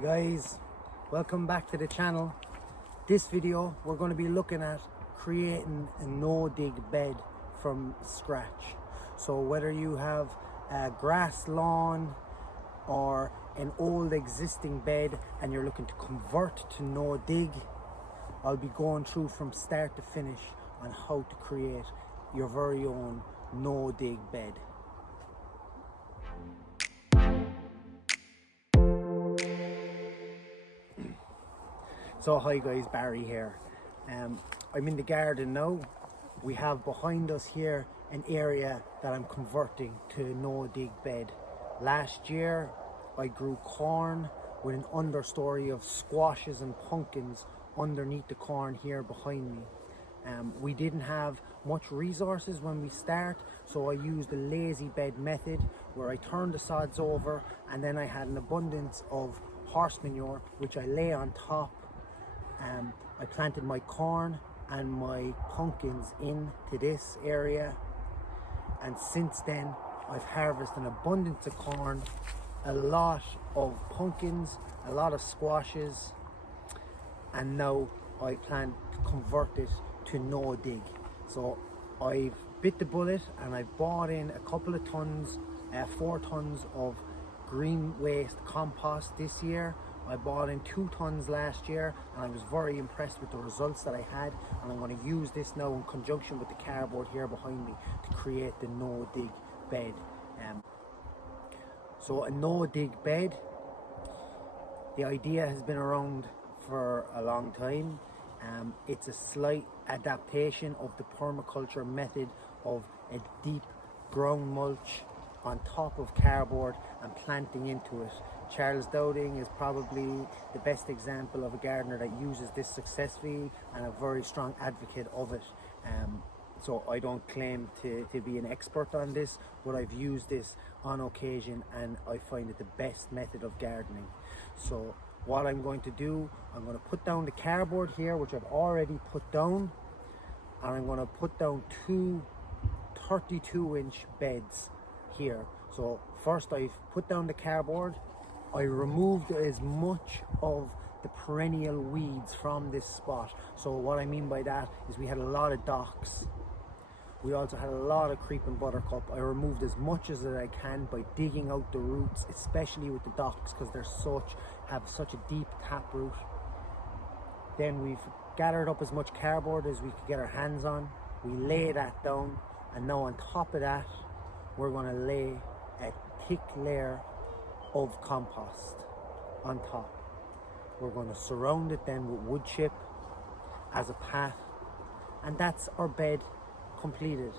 guys, welcome back to the channel. This video we're going to be looking at creating a no-dig bed from scratch. So whether you have a grass lawn or an old existing bed and you're looking to convert to no-dig, I'll be going through from start to finish on how to create your very own no-dig bed. So hi guys, Barry here. I'm in the garden now. We have behind us here an area that I'm converting to a no-dig bed. Last year I grew corn with an understory of squashes and pumpkins underneath the corn here behind me. We didn't have much resources when we start, so I used the lazy bed method where I turned the sods over and then I had an abundance of horse manure which I lay on top. I planted my corn and my pumpkins into this area, and since then I've harvested an abundance of corn, a lot of pumpkins, a lot of squashes, and now I plan to convert it to no dig. So I've bit the bullet and I bought in a couple of tons, 4 tons of green waste compost this year. I bought in 2 tons last year and I was very impressed with the results that I had, and I'm going to use this now in conjunction with the cardboard here behind me to create the no dig bed. So a no dig bed, the idea has been around for a long time. It's a slight adaptation of the permaculture method of a deep ground mulch on top of cardboard and planting into it. Charles Dowding is probably the best example of a gardener that uses this successfully and a very strong advocate of it. So I don't claim to be an expert on this, but I've used this on occasion and I find it the best method of gardening. So what I'm going to do, I'm going to put down the cardboard here, which I've already put down, and I'm going to put down 2 32-inch beds here. So first I've put down the cardboard. I removed as much of the perennial weeds from this spot. So what I mean by that is we had a lot of docks. We also had a lot of creeping buttercup. I removed as much as I can by digging out the roots, especially with the docks because they're have such a deep taproot. Then we've gathered up as much cardboard as we could get our hands on. We lay that down, and now on top of that we're going to lay a thick layer of compost on top. We're going to surround it then with wood chip as a path, and that's our bed completed.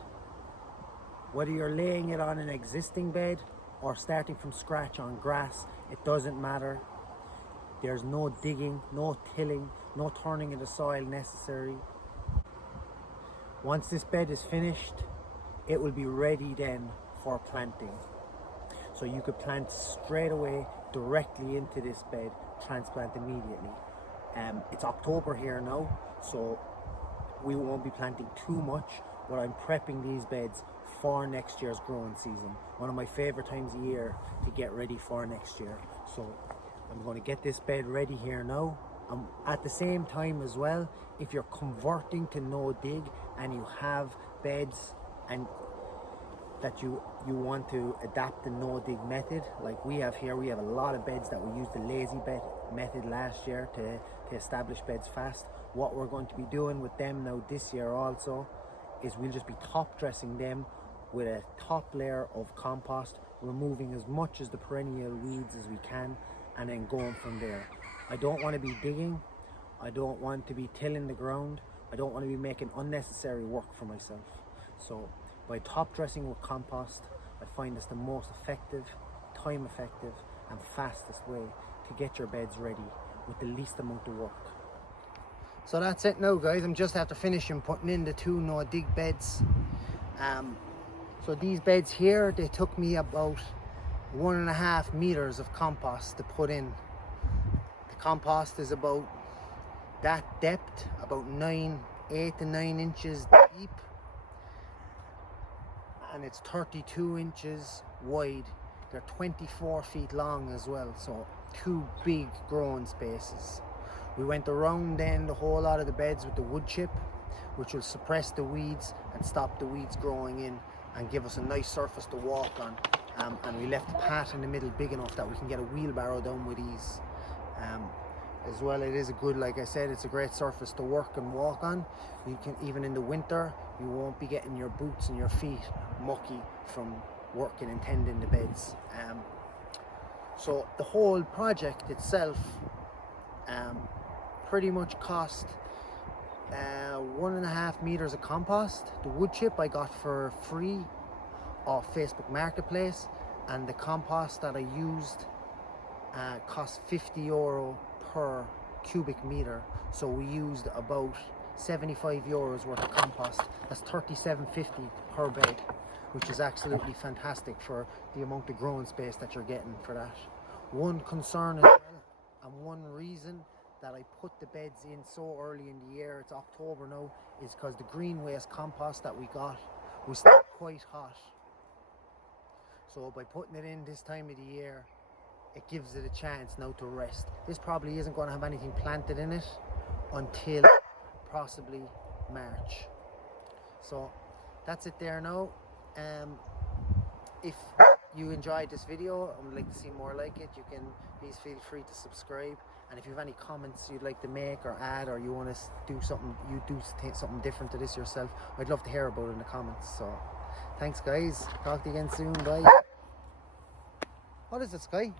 Whether you're laying it on an existing bed or starting from scratch on grass, it doesn't matter. There's no digging, no tilling, no turning of the soil necessary. Once this bed is finished, it will be ready then for planting. So you could plant straight away directly into this bed, transplant immediately. It's October here now, so we won't be planting too much, but I'm prepping these beds for next year's growing season. One of my favorite times of year to get ready for next year. So I'm going to get this bed ready here now. At the same time as well, if you're converting to no dig and you have beds and that you want to adapt the no dig method like we have here, we have a lot of beds that we used the lazy bed method last year to establish beds fast. What we're going to be doing with them now this year also is we'll just be top dressing them with a top layer of compost, removing as much as the perennial weeds as we can, and then going from there. I don't want to be digging, I don't want to be tilling the ground, I don't want to be making unnecessary work for myself. So by top dressing with compost, I find it's the most effective, time effective and fastest way to get your beds ready with the least amount of work. So that's it now guys, I'm just after finishing putting in the 2 no dig beds. So these beds here, they took me about 1.5 meters of compost to put in. The compost is about that depth, about 8 to 9 inches deep, and it's 32 inches wide They're 24 feet long as well, so 2 big growing spaces. We went around then the whole lot of the beds with the wood chip, which will suppress the weeds and stop the weeds growing in and give us a nice surface to walk on. And we left the path in the middle big enough that we can get a wheelbarrow down with ease. As well, it is a good, like I said, it's a great surface to work and walk on. You can, even in the winter, you won't be getting your boots and your feet mucky from working and tending the beds. So the whole project itself pretty much cost 1.5 meters of compost. The wood chip I got for free off Facebook Marketplace, and the compost that I used cost €50 per cubic meter. So we used about €75 worth of compost. That's $37.50 per bed, which is absolutely fantastic for the amount of growing space that you're getting for that. One concern as well, and one reason that I put the beds in so early in the year, it's October now, is because the green waste compost that we got was still quite hot. So by putting it in this time of the year, it gives it a chance now to rest. This probably isn't going to have anything planted in it until possibly March. So that's it there now. If you enjoyed this video and would like to see more like it, you can please feel free to subscribe. And if you have any comments you'd like to make or add, or you want to do something, something different to this yourself, I'd love to hear about it in the comments. So thanks guys, talk to you again soon, bye. What is it, Sky?